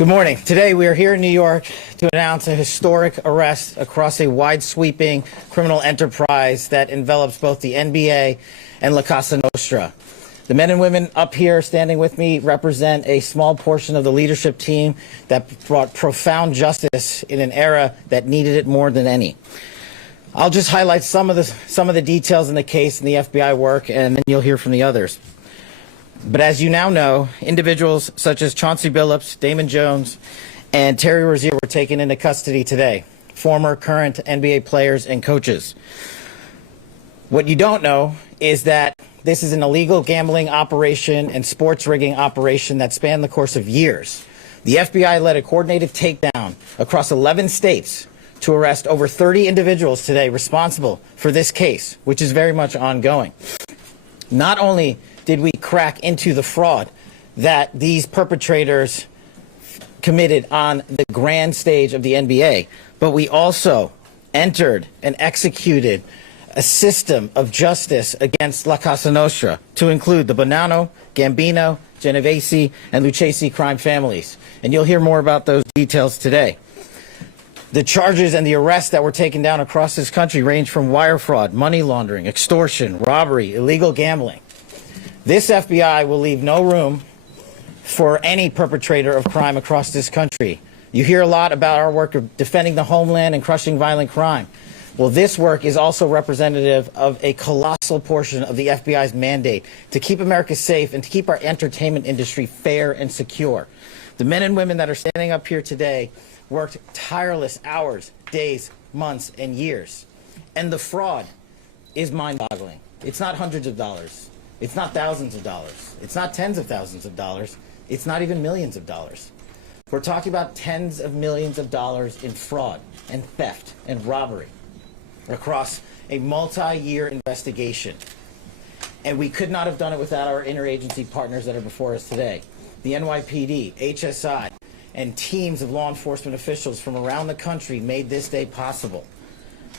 Good morning. Today we are here in New York to announce a historic arrest across a wide-sweeping criminal enterprise that envelops both the NBA and La Cosa Nostra. The men and women up here standing with me represent a small portion of the leadership team that brought profound justice in an era that needed it more than any. I'll just highlight some of the details in the case and the FBI work, and then you'll hear from the others. But as you now know, individuals such as Chauncey Billups, Damon Jones, and Terry Rozier were taken into custody today, former, current NBA players and coaches. What you don't know is that this is an illegal gambling operation and sports rigging operation that spanned the course of years. The FBI led a coordinated takedown across 11 states to arrest over 30 individuals today responsible for this case, which is very much ongoing. Not only did we crack into the fraud that these perpetrators committed on the grand stage of the NBA, but we also entered and executed a system of justice against La Cosa Nostra to include the Bonanno, Gambino, Genovese, and Lucchese crime families. And you'll hear more about those details today. The charges and the arrests that were taken down across this country range from wire fraud, money laundering, extortion, robbery, illegal gambling. This FBI will leave no room for any perpetrator of crime across this country. You hear a lot about our work of defending the homeland and crushing violent crime. Well, this work is also representative of a colossal portion of the FBI's mandate to keep America safe and to keep our entertainment industry fair and secure. The men and women that are standing up here today worked tireless hours, days, months, and years. And the fraud is mind-boggling. It's not hundreds of dollars. It's not thousands of dollars. It's not tens of thousands of dollars. It's not even millions of dollars. We're talking about tens of millions of dollars in fraud and theft and robbery across a multi-year investigation. And we could not have done it without our interagency partners that are before us today. The NYPD, HSI, and teams of law enforcement officials from around the country made this day possible.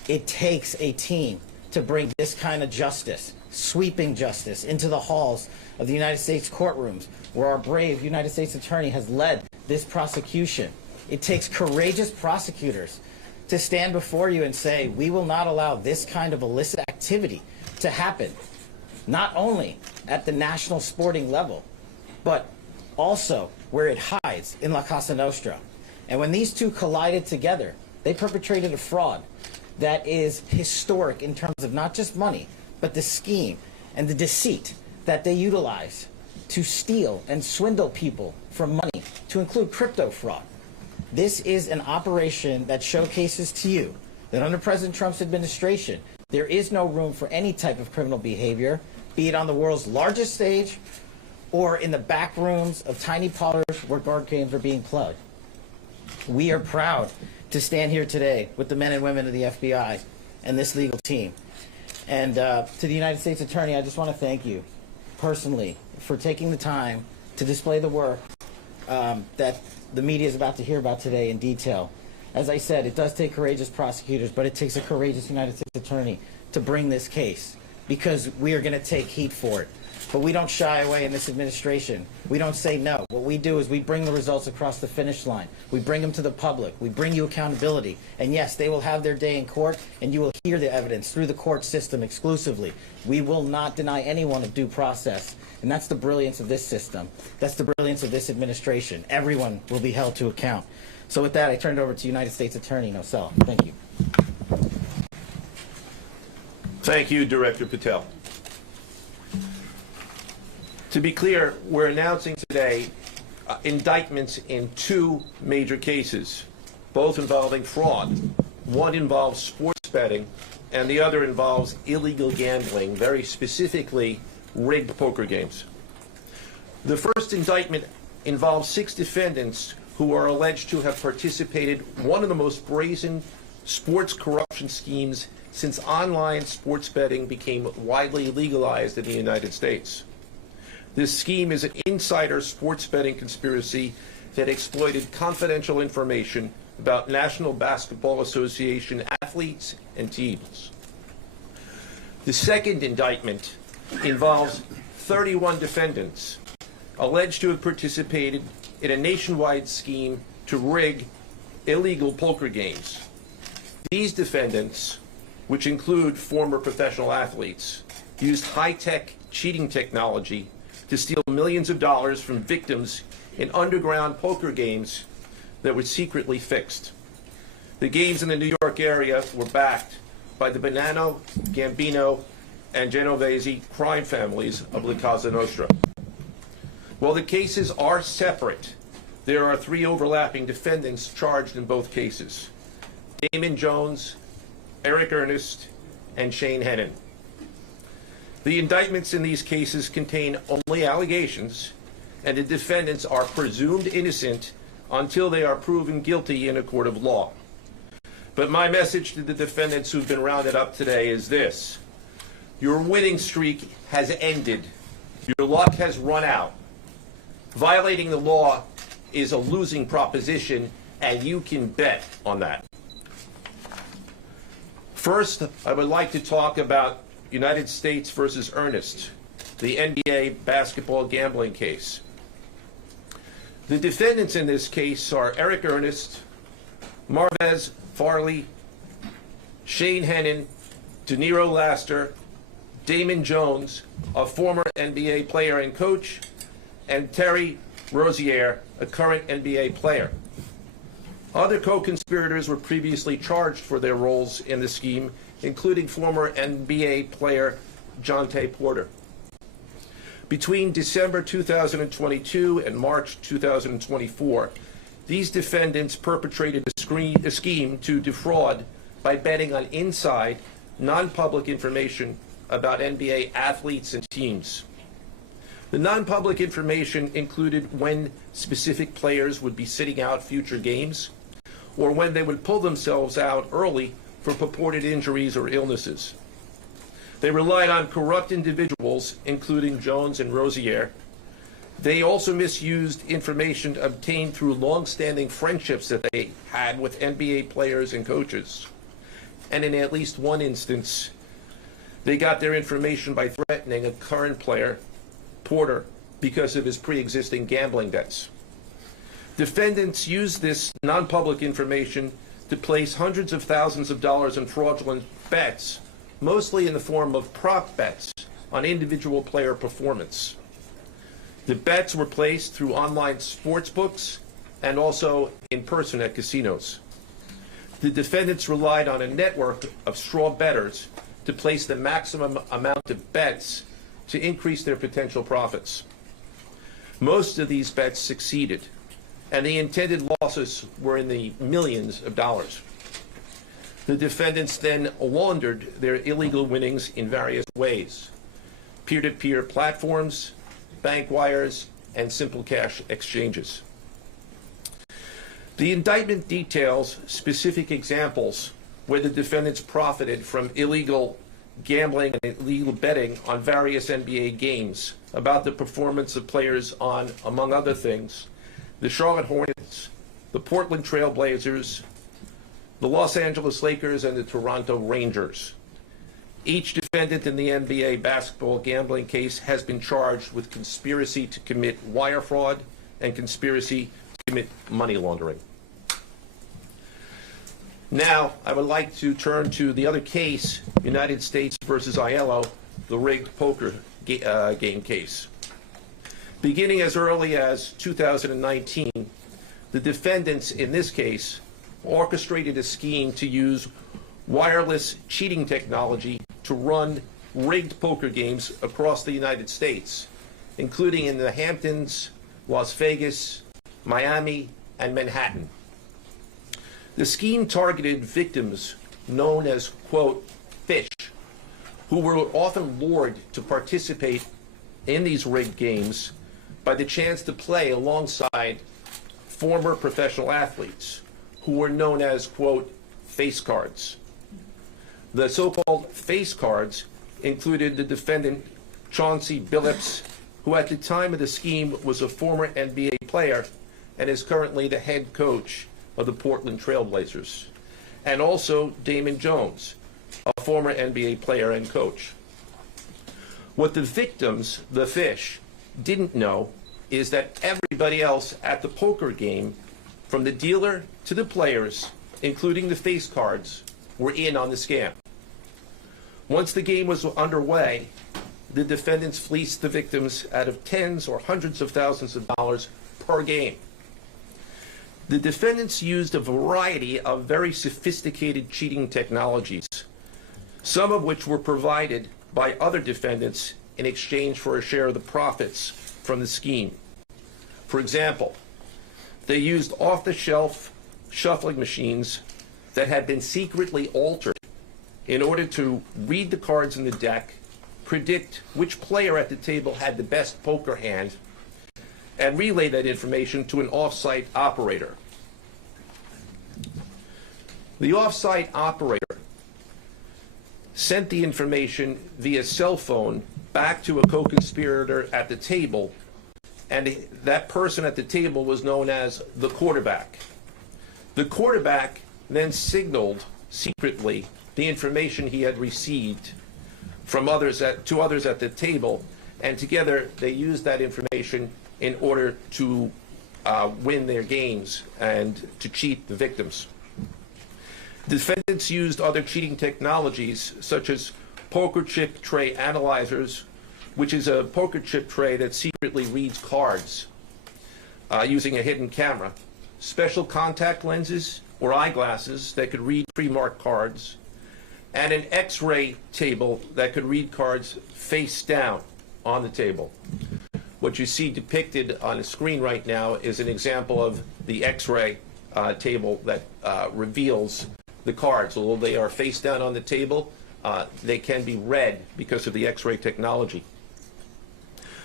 It takes a team to bring this kind of justice, sweeping justice, into the halls of the United States courtrooms, where our brave United States attorney has led this prosecution. It takes courageous prosecutors to stand before you and say, we will not allow this kind of illicit activity to happen, not only at the national sporting level, but also where it hides in La Cosa Nostra. And when these two collided together, they perpetrated a fraud that is historic in terms of not just money, but the scheme and the deceit that they utilize to steal and swindle people from money, to include crypto fraud. This is an operation that showcases to you that under President Trump's administration, there is no room for any type of criminal behavior, be it on the world's largest stage or in the back rooms of tiny parlors where guard games are being played. We are proud to stand here today with the men and women of the FBI and this legal team. And to the United States Attorney, I just want to thank you personally for taking the time to display the work that the media is about to hear about today in detail. As I said, it does take courageous prosecutors, but it takes a courageous United States Attorney to bring this case, because we are going to take heat for it. But we don't shy away in this administration. We don't say no. What we do is we bring the results across the finish line. We bring them to the public. We bring you accountability. And yes, they will have their day in court, and you will hear the evidence through the court system exclusively. We will not deny anyone of due process. And that's the brilliance of this system. That's the brilliance of this administration. Everyone will be held to account. So with that, I turn it over to United States Attorney Nocella. Thank you. Thank you, Director Patel. To be clear, we're announcing today indictments in two major cases, both involving fraud. One involves sports betting, and the other involves illegal gambling, very specifically rigged poker games. The first indictment involves 6 defendants who are alleged to have participated in one of the most brazen sports corruption schemes since online sports betting became widely legalized in the United States. This scheme is an insider sports betting conspiracy that exploited confidential information about National Basketball Association athletes and teams. The second indictment involves 31 defendants alleged to have participated in a nationwide scheme to rig illegal poker games. These defendants, which include former professional athletes, used high-tech cheating technology to steal millions of dollars from victims in underground poker games that were secretly fixed. The games in the New York area were backed by the Bonanno, Gambino, and Genovese crime families of La Cosa Nostra. While the cases are separate, there are 3 overlapping defendants charged in both cases: Damon Jones, Eric Ernest, and Shane Hennon. The indictments in these cases contain only allegations, and the defendants are presumed innocent until they are proven guilty in a court of law. But my message to the defendants who've been rounded up today is this: your winning streak has ended. Your luck has run out. Violating the law is a losing proposition, and you can bet on that. First, I would like to talk about United States versus Ernest, the NBA basketball gambling case. The defendants in this case are Eric Ernest, Marvez Farley, Shane Hennon, De Niro Laster, Damon Jones, a former NBA player and coach, and Terry Rozier, a current NBA player. Other co-conspirators were previously charged for their roles in the scheme, including former NBA player Jontay Porter. Between December 2022 and March 2024, these defendants perpetrated a scheme to defraud by betting on inside, non-public information about NBA athletes and teams. The non-public information included when specific players would be sitting out future games, or when they would pull themselves out early for purported injuries or illnesses. They relied on corrupt individuals, including Jones and Rozier. They also misused information obtained through long-standing friendships that they had with NBA players and coaches. And in at least one instance, they got their information by threatening a current player, Porter, because of his pre-existing gambling debts. Defendants used this non-public information to place hundreds of thousands of dollars in fraudulent bets, mostly in the form of prop bets on individual player performance. The bets were placed through online sports books and also in person at casinos. The defendants relied on a network of straw bettors to place the maximum amount of bets to increase their potential profits. Most of these bets succeeded, and the intended losses were in the millions of dollars. The defendants then laundered their illegal winnings in various ways: peer-to-peer platforms, bank wires, and simple cash exchanges. The indictment details specific examples where the defendants profited from illegal gambling and illegal betting on various NBA games about the performance of players on, among other things, the Charlotte Hornets, the Portland Trail Blazers, the Los Angeles Lakers, and the Toronto Rangers. Each defendant in the NBA basketball gambling case has been charged with conspiracy to commit wire fraud and conspiracy to commit money laundering. Now, I would like to turn to the other case, United States versus Aiello, the rigged poker game case. Beginning as early as 2019, the defendants in this case orchestrated a scheme to use wireless cheating technology to run rigged poker games across the United States, including in the Hamptons, Las Vegas, Miami, and Manhattan. The scheme targeted victims known as, quote, fish, who were often lured to participate in these rigged games by the chance to play alongside former professional athletes who were known as, quote, face cards. The so-called face cards included the defendant Chauncey Billups, who at the time of the scheme was a former NBA player and is currently the head coach of the Portland Trail Blazers, and also Damon Jones, a former NBA player and coach. What the victims, the fish, didn't know is that everybody else at the poker game, from the dealer to the players, including the face cards, were in on the scam. Once the game was underway, the defendants fleeced the victims out of tens or hundreds of thousands of dollars per game. The defendants used a variety of very sophisticated cheating technologies, some of which were provided by other defendants in exchange for a share of the profits from the scheme. For example, they used off-the-shelf shuffling machines that had been secretly altered in order to read the cards in the deck, predict which player at the table had the best poker hand, and relay that information to an off-site operator. The off-site operator sent the information via cell phone back to a co-conspirator at the table, and that person at the table was known as the quarterback. The quarterback then signaled secretly the information he had received from others to others at the table, and together they used that information in order to win their games and to cheat the victims. Defendants used other cheating technologies such as poker chip tray analyzers, which is a poker chip tray that secretly reads cards using a hidden camera, special contact lenses or eyeglasses that could read pre-marked cards, and an X-ray table that could read cards face down on the table. What you see depicted on the screen right now is an example of the X-ray table that reveals the cards. Although they are face down on the table, they can be read because of the X-ray technology.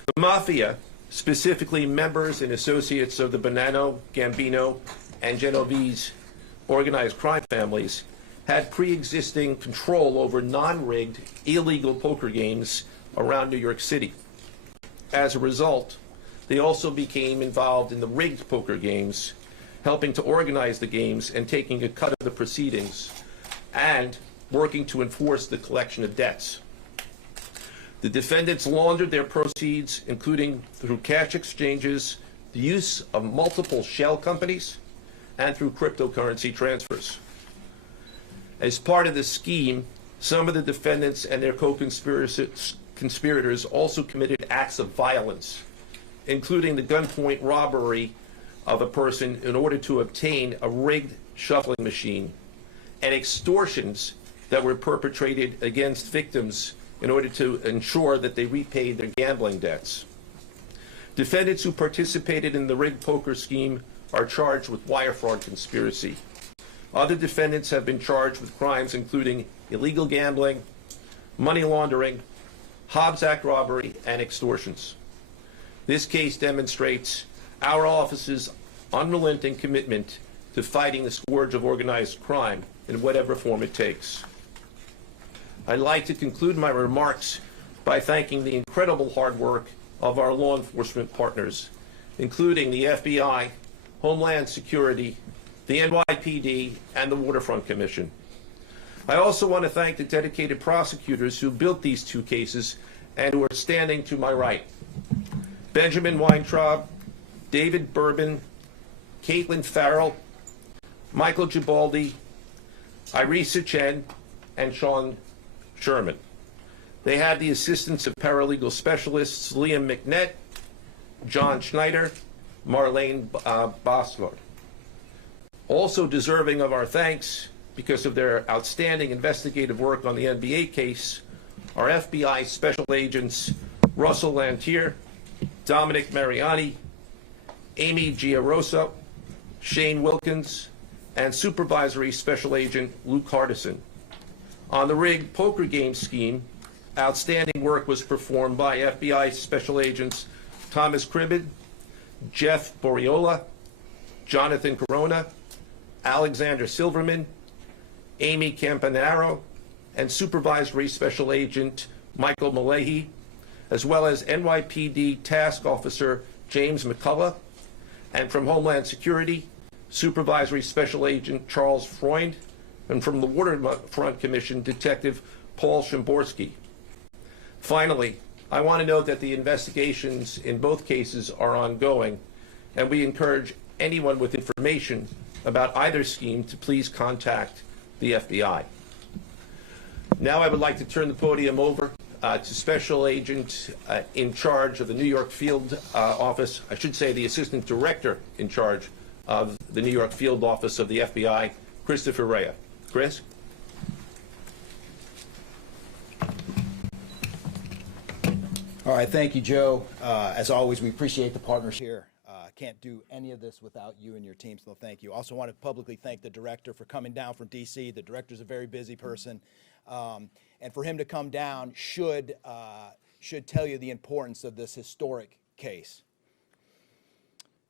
The Mafia, specifically members and associates of the Bonanno, Gambino, and Genovese organized crime families, had pre-existing control over non-rigged, illegal poker games around New York City. As a result, they also became involved in the rigged poker games, helping to organize the games and taking a cut of the proceedings, and working to enforce the collection of debts. The defendants laundered their proceeds, including through cash exchanges, the use of multiple shell companies, and through cryptocurrency transfers. As part of the scheme, some of the defendants and their co-conspirators also committed acts of violence, including the gunpoint robbery of a person in order to obtain a rigged shuffling machine, and extortions that were perpetrated against victims in order to ensure that they repaid their gambling debts. Defendants who participated in the rigged poker scheme are charged with wire fraud conspiracy. Other defendants have been charged with crimes including illegal gambling, money laundering, Hobbs Act robbery, and extortions. This case demonstrates our office's unrelenting commitment to fighting the scourge of organized crime in whatever form it takes. I'd like to conclude my remarks by thanking the incredible hard work of our law enforcement partners, including the FBI, Homeland Security, the NYPD, and the Waterfront Commission. I also want to thank the dedicated prosecutors who built these two cases and who are standing to my right. Benjamin Weintraub, David Bourbon, Caitlin Farrell, Michael Gibaldi, Irisa Chen, and Sean Sherman. They had the assistance of paralegal specialists Liam McNett, John Schneider, Marlene Bosler. Also deserving of our thanks because of their outstanding investigative work on the NBA case are FBI Special Agents Russell Lantier, Dominic Mariani, Amy Giarosa, Shane Wilkins, and Supervisory Special Agent Luke Hardison. On the rigged poker game scheme, outstanding work was performed by FBI Special Agents Thomas Cribbin, Jeff Boriola, Jonathan Corona, Alexander Silverman, Amy Campanaro, and Supervisory Special Agent Michael Malahi, as well as NYPD Task Officer James McCullough, and from Homeland Security, Supervisory Special Agent Charles Freund, and from the Waterfront Commission, Detective Paul Shimborski. Finally, I want to note that the investigations in both cases are ongoing, and we encourage anyone with information about either scheme to please contact the FBI. Now I would like to turn the podium over to Special Agent in charge of the New York Field Office, I should say the Assistant Director in charge of the New York Field Office of the FBI, Christopher Rea. Chris? All right, thank you, Joe. As always, we appreciate the partners here. Can't do any of this without you and your team, so thank you. Also want to publicly thank the director for coming down from D.C. The director's a very busy person, and for him to come down should tell you the importance of this historic case.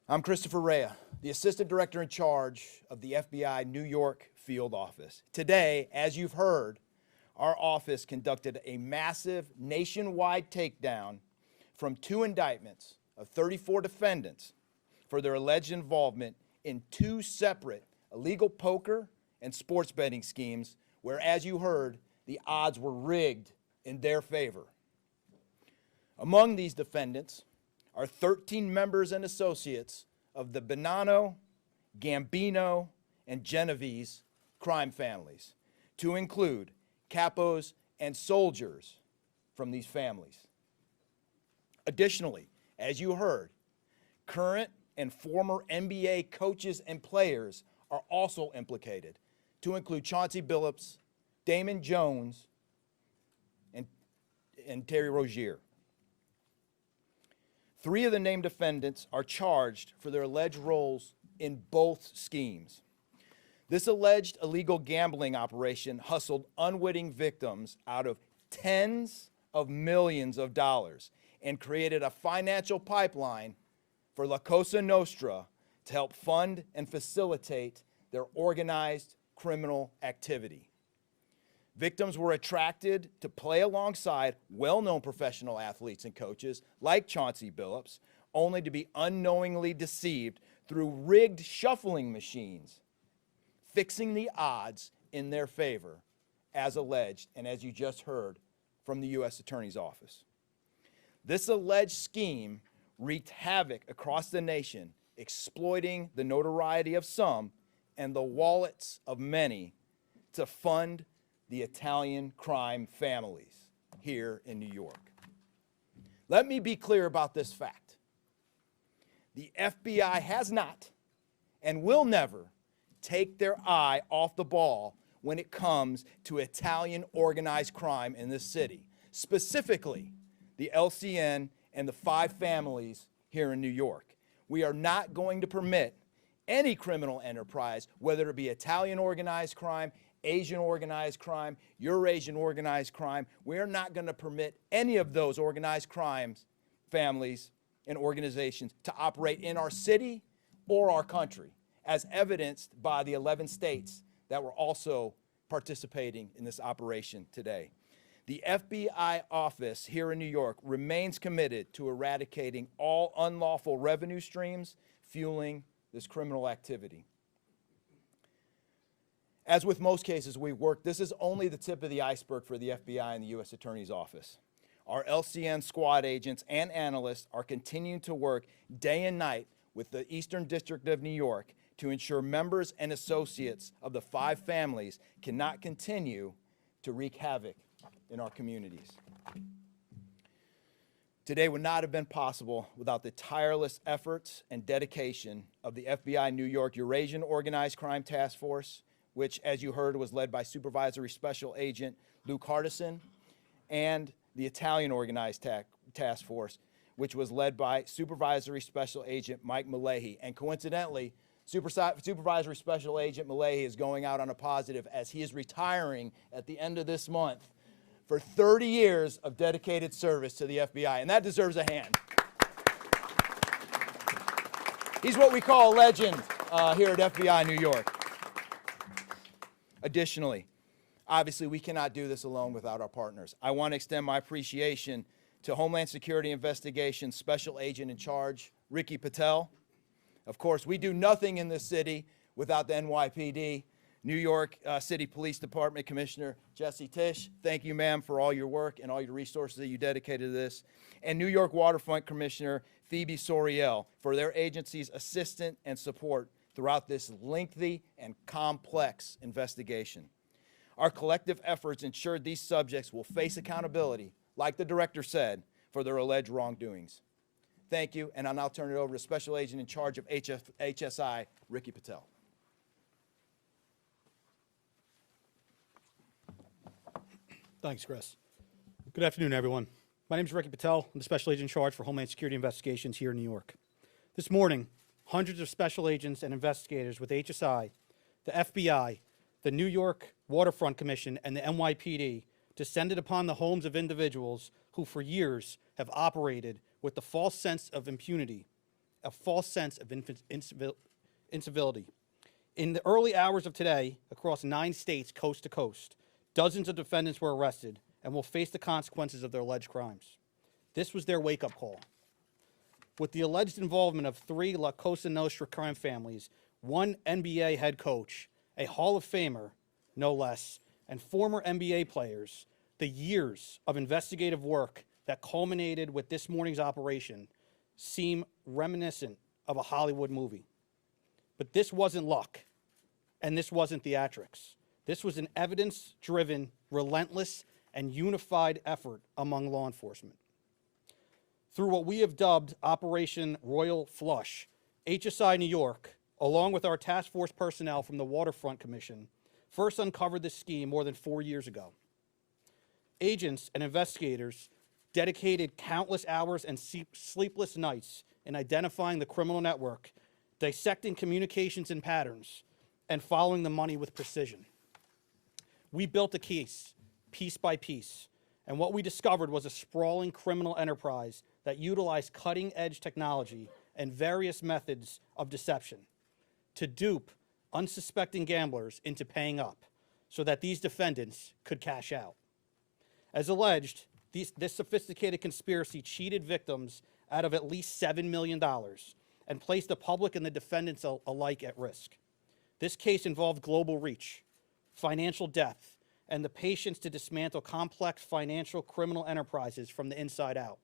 I'm Christopher Rea, the Assistant Director in charge of the FBI New York Field Office. Today, as you've heard, our office conducted a massive nationwide takedown from 2 indictments of 34 defendants for their alleged involvement in 2 separate illegal poker and sports betting schemes where, as you heard, the odds were rigged in their favor. Among these defendants are 13 members and associates of the Bonanno, Gambino, and Genovese crime families, to include capos and soldiers from these families. Additionally, as you heard, current and former NBA coaches and players are also implicated, to include Chauncey Billups, Damon Jones, and Terry Rozier. 3 of the named defendants are charged for their alleged roles in both schemes. This alleged illegal gambling operation hustled unwitting victims out of tens of millions of dollars and created a financial pipeline for La Cosa Nostra to help fund and facilitate their organized criminal activity. Victims were attracted to play alongside well-known professional athletes and coaches like Chauncey Billups, only to be unknowingly deceived through rigged shuffling machines, fixing the odds in their favor, as alleged and as you just heard from the U.S. Attorney's Office. This alleged scheme wreaked havoc across the nation, exploiting the notoriety of some and the wallets of many to fund the Italian crime families here in New York. Let me be clear about this fact. The FBI has not and will never take their eye off the ball when it comes to Italian organized crime in this city, specifically the LCN and the 5 families here in New York. We are not going to permit any criminal enterprise, whether it be Italian organized crime, Asian organized crime, Eurasian organized crime. We're not going to permit any of those organized crimes, families, and organizations to operate in our city or our country, as evidenced by the 11 states that were also participating in this operation today. The FBI office here in New York remains committed to eradicating all unlawful revenue streams fueling this criminal activity. As with most cases we've worked, this is only the tip of the iceberg for the FBI and the U.S. Attorney's Office. Our LCN squad agents and analysts are continuing to work day and night with the Eastern District of New York to ensure members and associates of the 5 families cannot continue to wreak havoc in our communities. Today would not have been possible without the tireless efforts and dedication of the FBI New York Eurasian Organized Crime Task Force, which, as you heard, was led by Supervisory Special Agent Luke Hardison, and the Italian Organized Task Force, which was led by Supervisory Special Agent Mike Malahi. And coincidentally, Supervisory Special Agent Malahi is going out on a positive as he is retiring at the end of this month for 30 years of dedicated service to the FBI, and that deserves a hand. He's what we call a legend here at FBI New York. Additionally, obviously, we cannot do this alone without our partners. I want to extend my appreciation to Homeland Security Investigations Special Agent in Charge, Ricky Patel. Of course, we do nothing in this city without the NYPD. New York City Police Department Commissioner Jesse Tisch, thank you, ma'am, for all your work and all your resources that you dedicated to this. And New York Waterfront Commissioner Phoebe Soriel for their agency's assistance and support throughout this lengthy and complex investigation. Our collective efforts ensured these subjects will face accountability, like the director said, for their alleged wrongdoings. Thank you, and I'll now turn it over to Special Agent in charge of HSI, Ricky Patel. Thanks, Chris. Good afternoon, everyone. My name is Ricky Patel. I'm the Special Agent in charge for Homeland Security Investigations here in New York. This morning, hundreds of special agents and investigators with HSI, the FBI, the New York Waterfront Commission, and the NYPD descended upon the homes of individuals who for years have operated with the false sense of impunity, a false sense of incivility. In the early hours of today, across 9 states, coast to coast, dozens of defendants were arrested and will face the consequences of their alleged crimes. This was their wake-up call. With the alleged involvement of 3 La Cosa Nostra crime families, 1 NBA head coach, a Hall of Famer, no less, and former NBA players, the years of investigative work that culminated with this morning's operation seem reminiscent of a Hollywood movie. But this wasn't luck, and this wasn't theatrics. This was an evidence-driven, relentless, and unified effort among law enforcement. Through what we have dubbed Operation Royal Flush, HSI New York, along with our task force personnel from the Waterfront Commission, first uncovered this scheme more than 4 years ago. Agents and investigators dedicated countless hours and sleepless nights in identifying the criminal network, dissecting communications and patterns, and following the money with precision. We built a case, piece by piece, and what we discovered was a sprawling criminal enterprise that utilized cutting-edge technology and various methods of deception to dupe unsuspecting gamblers into paying up so that these defendants could cash out. As alleged, this sophisticated conspiracy cheated victims out of at least $7 million and placed the public and the defendants alike at risk. This case involved global reach, financial depth, and the patience to dismantle complex financial criminal enterprises from the inside out.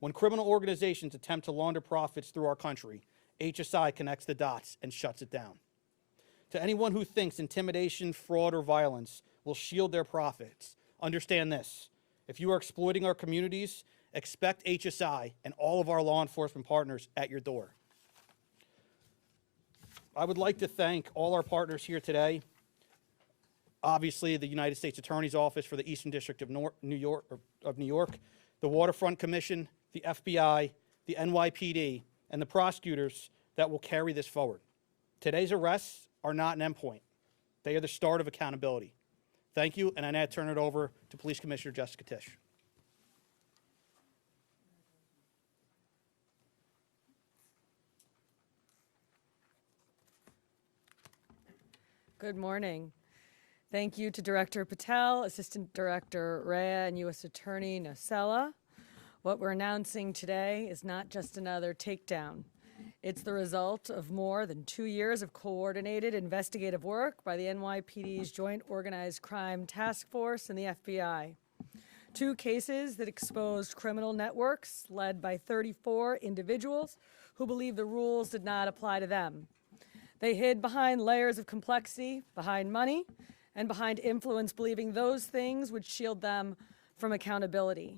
When criminal organizations attempt to launder profits through our country, HSI connects the dots and shuts it down. To anyone who thinks intimidation, fraud, or violence will shield their profits, understand this. If you are exploiting our communities, expect HSI and all of our law enforcement partners at your door. I would like to thank all our partners here today. Obviously, the United States Attorney's Office for the Eastern District of New York, the Waterfront Commission, the FBI, the NYPD, and the prosecutors that will carry this forward. Today's arrests are not an endpoint. They are the start of accountability. Thank you, and I now turn it over to Police Commissioner Jessica Tisch. Good morning. Thank you to Director Patel, Assistant Director Rea, and U.S. Attorney Nocella. What we're announcing today is not just another takedown. It's the result of more than 2 years of coordinated investigative work by the NYPD's Joint Organized Crime Task Force and the FBI. 2 cases that exposed criminal networks led by 34 individuals who believed the rules did not apply to them. They hid behind layers of complexity, behind money, and behind influence, believing those things would shield them from accountability.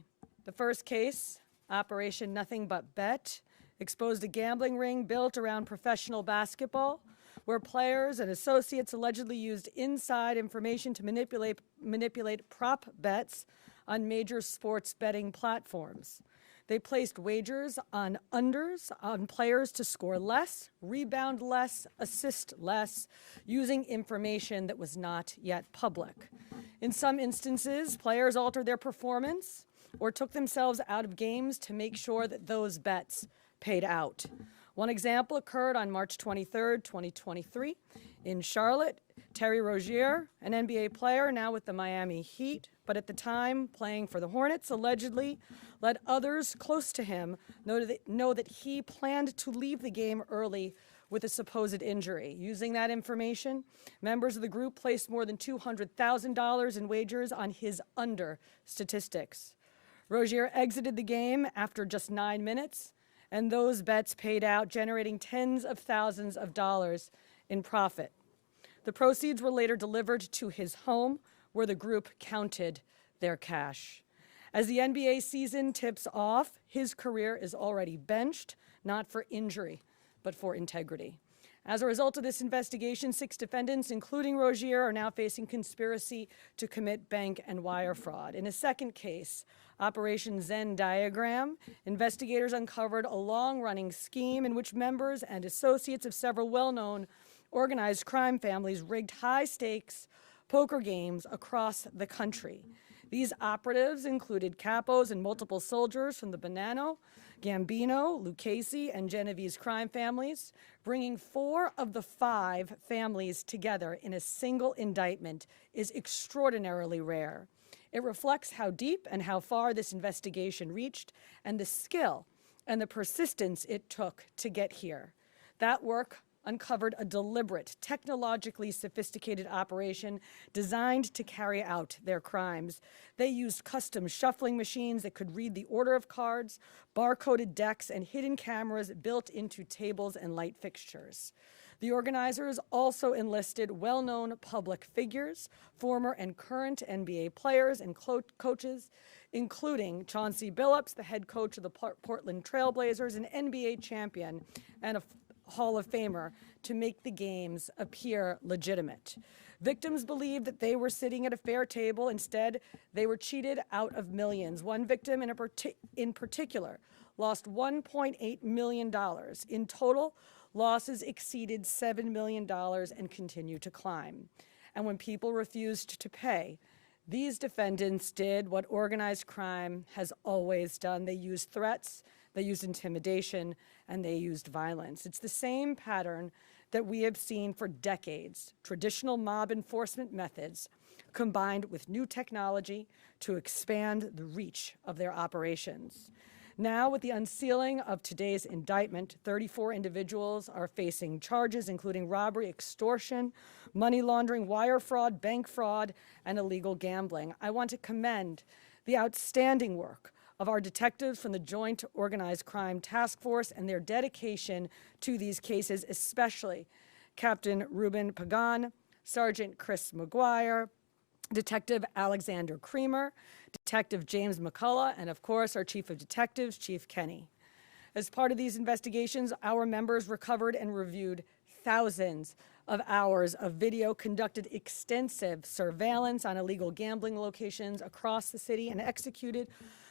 The first case, Operation Nothing But Bet, exposed a gambling ring built around professional basketball, where players and associates allegedly used inside information to manipulate prop bets on major sports betting platforms. They placed wagers on unders on players to score less, rebound less, assist less, using information that was not yet public. In some instances, players altered their performance or took themselves out of games to make sure that those bets paid out. One example occurred on March 23rd, 2023 in Charlotte. Terry Rozier, an NBA player now with the Miami Heat, but at the time playing for the Hornets, allegedly let others close to him know that he planned to leave the game early with a supposed injury. Using that information, members of the group placed more than $200,000 in wagers on his under statistics. Rozier exited the game after just 9 minutes, and those bets paid out, generating tens of thousands of dollars in profit. The proceeds were later delivered to his home, where the group counted their cash. As the NBA season tips off, his career is already benched, not for injury, but for integrity. As a result of this investigation, 6 defendants, including Rozier, are now facing conspiracy to commit bank and wire fraud. In a second case, Operation Zen Diagram, investigators uncovered a long-running scheme in which members and associates of several well-known organized crime families rigged high-stakes poker games across the country. These operatives included capos and multiple soldiers from the Bonanno, Gambino, Lucchese, and Genovese crime families. Bringing 4 of the 5 families together in a single indictment is extraordinarily rare. It reflects how deep and how far this investigation reached and the skill and the persistence it took to get here. That work uncovered a deliberate, technologically sophisticated operation designed to carry out their crimes. They used custom shuffling machines that could read the order of cards, barcoded decks, and hidden cameras built into tables and light fixtures. The organizers also enlisted well-known public figures, former and current NBA players and coaches, including Chauncey Billups, the head coach of the Portland Trail Blazers, an NBA champion and a Hall of Famer, to make the games appear legitimate. Victims believed that they were sitting at a fair table. Instead, they were cheated out of millions. One victim in particular lost $1.8 million. In total, losses exceeded $7 million and continue to climb. And when people refused to pay, these defendants did what organized crime has always done. They used threats, they used intimidation, and they used violence. It's the same pattern that we have seen for decades: traditional mob enforcement methods combined with new technology to expand the reach of their operations. Now, with the unsealing of today's indictment, 34 individuals are facing charges including robbery, extortion, money laundering, wire fraud, bank fraud, and illegal gambling. I want to commend the outstanding work of our detectives from the Joint Organized Crime Task Force and their dedication to these cases, especially Captain Ruben Pagan, Sergeant Chris McGuire, Detective Alexander Creamer, Detective James McCullough, and of course, our Chief of Detectives, Chief Kenny. As part of these investigations, our members recovered and reviewed thousands of hours of video, conducted extensive surveillance on illegal gambling locations across the city, and executed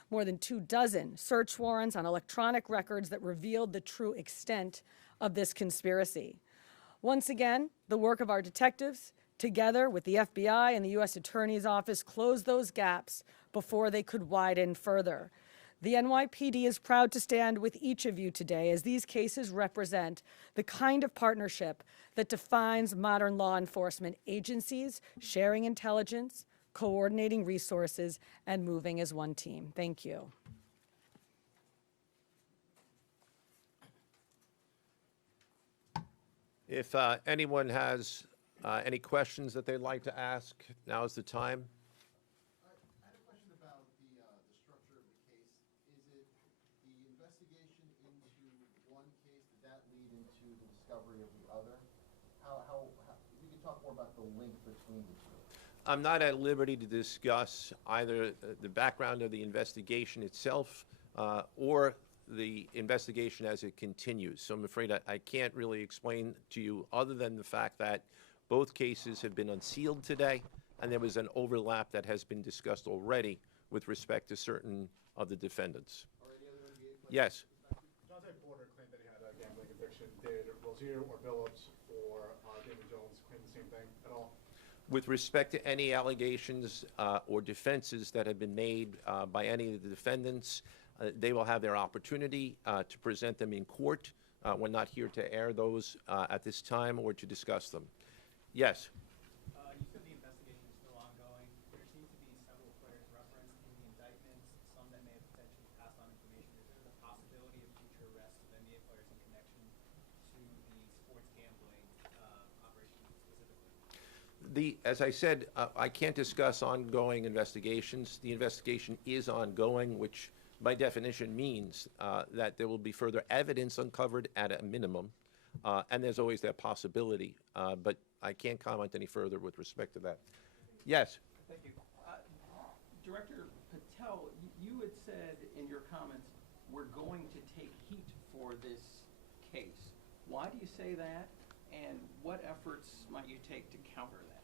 more than 24 search warrants on electronic records that revealed the true extent of this conspiracy. Once again, the work of our detectives, together with the FBI and the U.S. Attorney's Office, closed those gaps before they could widen further. The NYPD is proud to stand with each of you today, as these cases represent the kind of partnership that defines modern law enforcement agencies, sharing intelligence, coordinating resources, and moving as one team. Thank you. If anyone has any questions that they'd like to ask, now is the time. I had a question about the structure of the case. Is it the investigation into one case, did that lead into the discovery of the other? If you could talk more about the link between the two. I'm not at liberty to discuss either the background of the investigation itself or the investigation as it continues. So I'm afraid I can't really explain to you other than the fact that both cases have been unsealed today, and there was an overlap that has been discussed already with respect to certain of the defendants. Yes. Chauncey Porter claimed that he had a gambling addiction. Did Rozier or Billups or David Jones claim the same thing at all? With respect to any allegations or defenses that have been made by any of the defendants, they will have their opportunity to present them in court. We're not here to air those at this time or to discuss them. Yes? You said the investigation is still ongoing. There seem to be several players referenced in the indictments, some that may have potentially passed on information. Is there the possibility of future arrests of NBA players in connection to the sports As I said, I can't discuss ongoing investigations. The investigation is ongoing, which by definition means that there will be further evidence uncovered at a minimum, and there's always that possibility. But I can't comment any further with respect to that. Yes. Thank you. Director Patel, you had said in your comments, we're going to take heat for this case. Why do you say that, and what efforts might you take to counter that?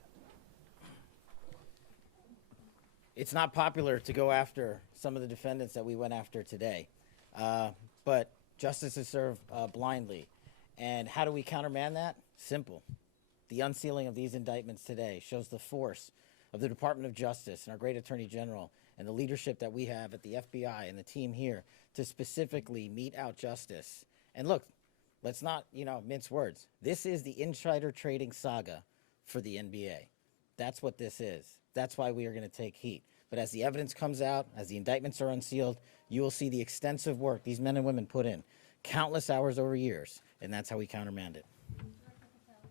It's not popular to go after some of the defendants that we went after today, but justice is served blindly. And how do we countermand that? Simple. The unsealing of these indictments today shows the force of the Department of Justice and our great Attorney General and the leadership that we have at the FBI and the team here to specifically mete out justice. And look, let's not, mince words. This is the insider trading saga for the NBA. That's what this is. That's why we are going to take heat. But as the evidence comes out, as the indictments are unsealed, you will see the extensive work these men and women put in, countless hours over years, and that's how we countermand it. Director Patel,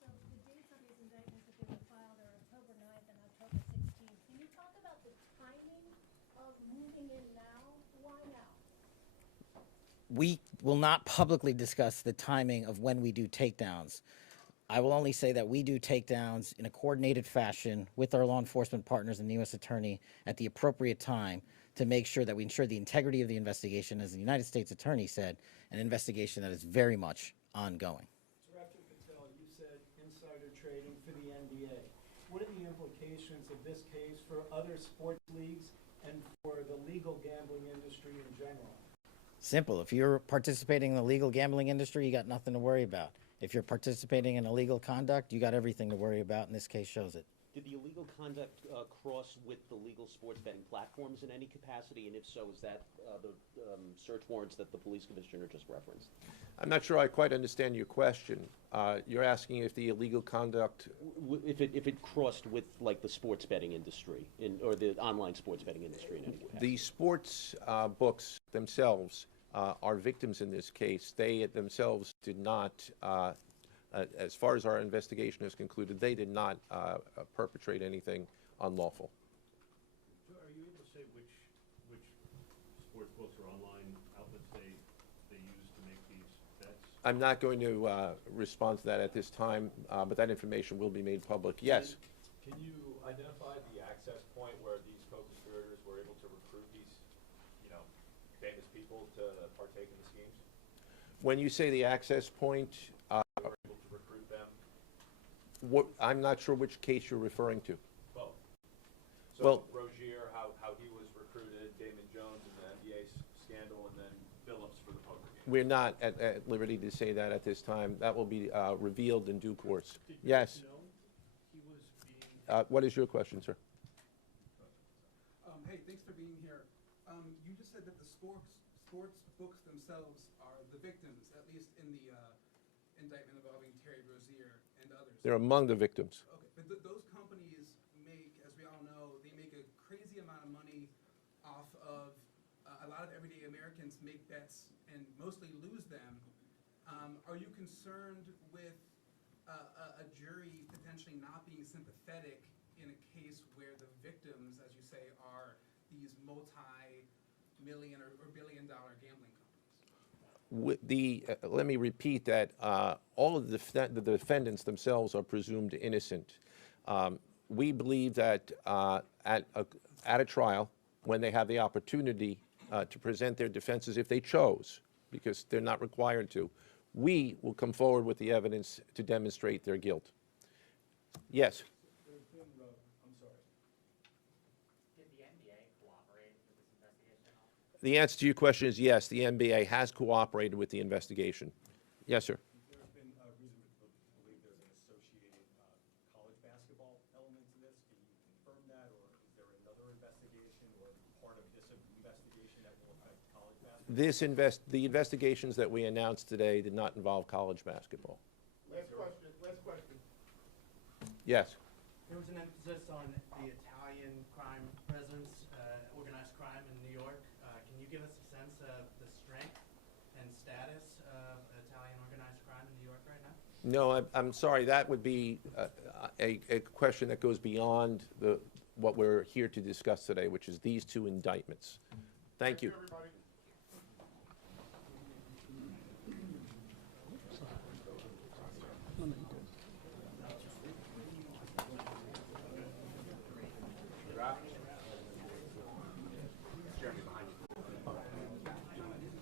so the dates on these indictments that they were filed are October 9th and October 16th. Can you talk about the timing of moving in now? Why now? We will not publicly discuss the timing of when we do takedowns. I will only say that we do takedowns in a coordinated fashion with our law enforcement partners and the U.S. Attorney at the appropriate time to make sure that we ensure the integrity of the investigation, as the United States Attorney said, an investigation that is very much ongoing. Director Patel, you said insider trading for the NBA. What are the implications of this case for other sports leagues and for the legal gambling industry in general? Simple. If you're participating in the legal gambling industry, you got nothing to worry about. If you're participating in illegal conduct, you got everything to worry about, and this case shows it. Did the illegal conduct cross with the legal sports betting platforms in any capacity? And if so, is that the search warrants that the police commissioner just referenced? I'm not sure I quite understand your question. You're asking if the illegal conduct... If it crossed with, like, the sports betting industry, or the online sports betting industry in any capacity? The sports books themselves are victims in this case. They themselves did not, as far as our investigation is concluded, they did not perpetrate anything unlawful. So are you able to say which sports books or online outlets they use to make these bets? I'm not going to respond to that at this time, but that information will be made public. Yes? Can you identify the access point where these co-conspirators were able to recruit these, famous people to partake in the schemes? When you say the access point, They were able to recruit them? I'm not sure which case you're referring to. Both. So Well, Rozier, how he was recruited, Damon Jones in the NBA scandal, and then Billups for the poker game. We're not at liberty to say that at this time. That will be revealed in due course. Yes. He was being... What is your question, sir? Hey, thanks for being here. You just said that the sports books themselves are the victims, at least in the indictment involving Terry Rozier and others. They're among the victims. Okay, but those companies make, as we all know, they make a crazy amount of money off of a lot of everyday Americans make bets and mostly lose them. Are you concerned with a jury potentially not being sympathetic in a case where the victims, as you say, are these multi-million or billion-dollar gambling companies? Let me repeat that all of the defendants themselves are presumed innocent. We believe that at a trial, when they have the opportunity to present their defenses, if they chose, because they're not required to, we will come forward with the evidence to demonstrate their guilt. Yes? I'm sorry. Did the NBA cooperate with this investigation at all? The answer to your question is yes, the NBA has cooperated with the investigation. Yes, sir. There's been reason to believe there's an associated college basketball element to this. Can you confirm that, or is there another investigation or part of this investigation that will affect college basketball? The investigations that we announced today did not involve college basketball. Last question. Yes. There was an emphasis on the Italian crime presence, organized crime in New York. Can you give us a sense of the strength and status of Italian organized crime in New York right now? No, I'm sorry, that would be a question that goes beyond what we're here to discuss today, which is these two indictments. Thank you.